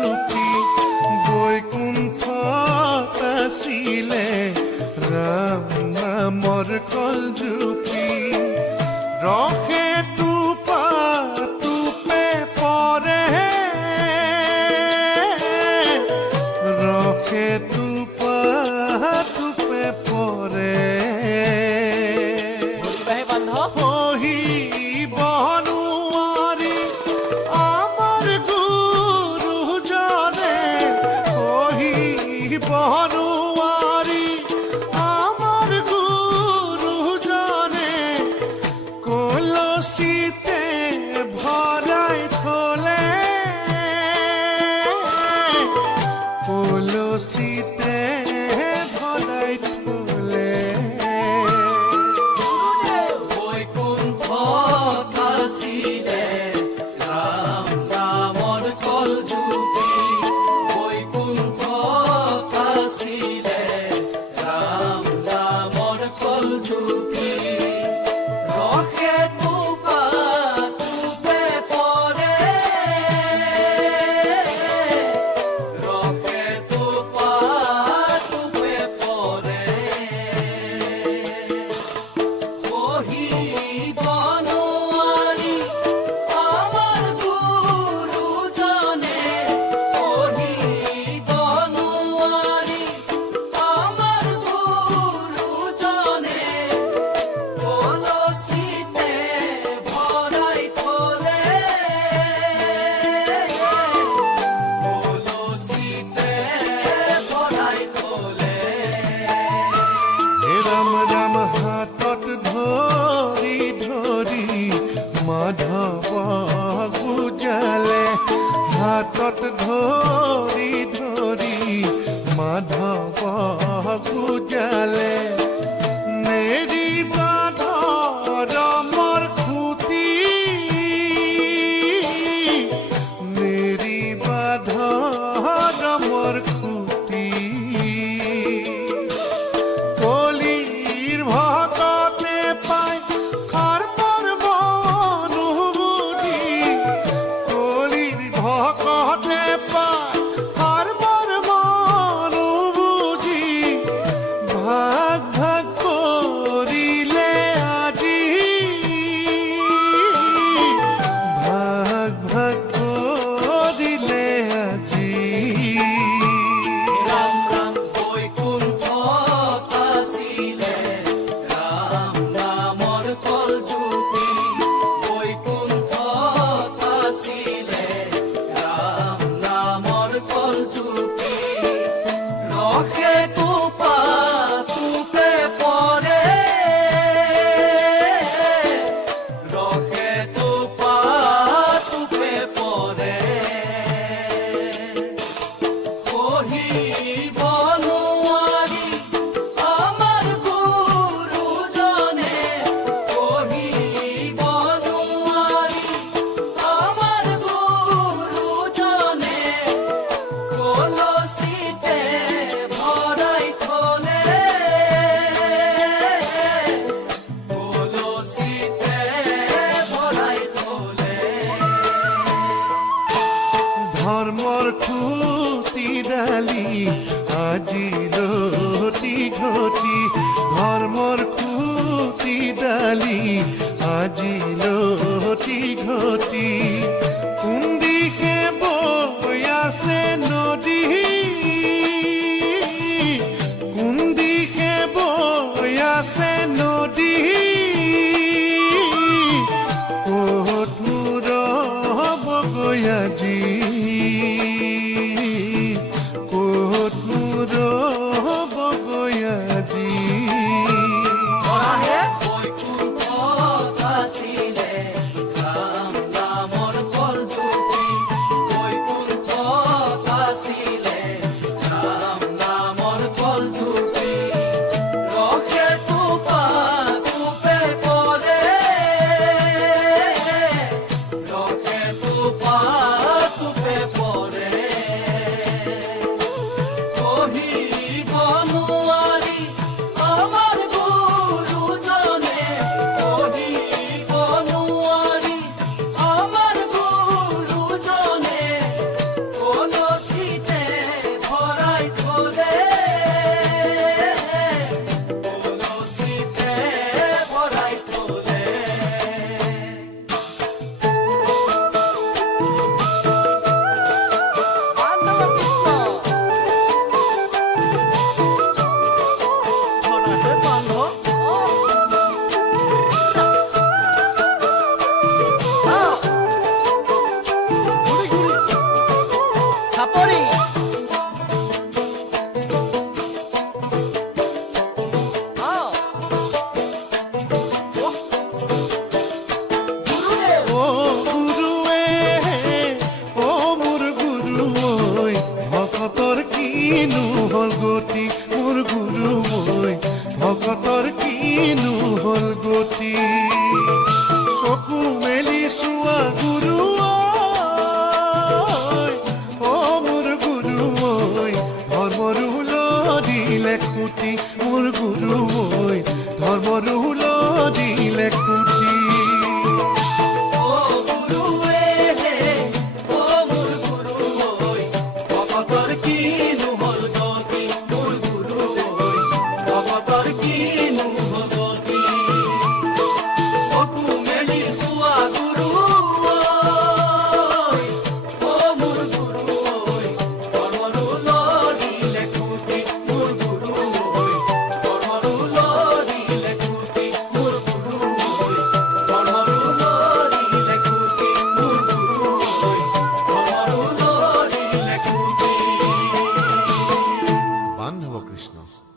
জুপি বৈকুণ্ঠত আছিলে ৰাম নামৰ কল জুপি ৰখে টোপা টোপে পৰে ৰখে টোপা টোপে পৰে সহিব নোৱাৰি আমাৰ গুৰুজনে সহিব নোৱাৰি আমাৰ গুৰুজনে কলচীতে ভৰাই থলে কলচীতে ভৰাই থলে হাতত ধৰি ধৰি মাধৱ গুজালে নেৰিবা ধৰমৰ খুটি নেৰিবা ধৰমৰ খুটি কলিৰ ভকতে পাই কৰ্মৰ মনোবুদ্ধি কলিৰ ভকতে পাই কৰ্মৰ মনোবুদ্ধি ভাগ ভাগ কৰিলে আজি ভাগ ভাগ কৰিলে আজি ধৰ্মৰ খুটি ডালি আজি লটি ঘটি ধৰ্মৰ খুটি ডালি আজি লটি ঘটি কোন দিশে বৈ আছে নদী কোন দিশে বৈ আছে নদী ক'ত মোৰ বগৈ আজি ক'ত মোৰ বগৈ আজি বৈকুণ্ঠত আছিলে ৰাম নামৰ কল গতি মোৰ গুৰু ঐ ভকতৰ কিনো হল গতি চকু মেলি চোৱা গুৰু ঐ মোৰ গুৰু ঐ ধৰ্মৰ দিলে খুটি মোৰ গুৰু ঐ ধৰ্মৰ দিলে খুটি Kృষ্ণ।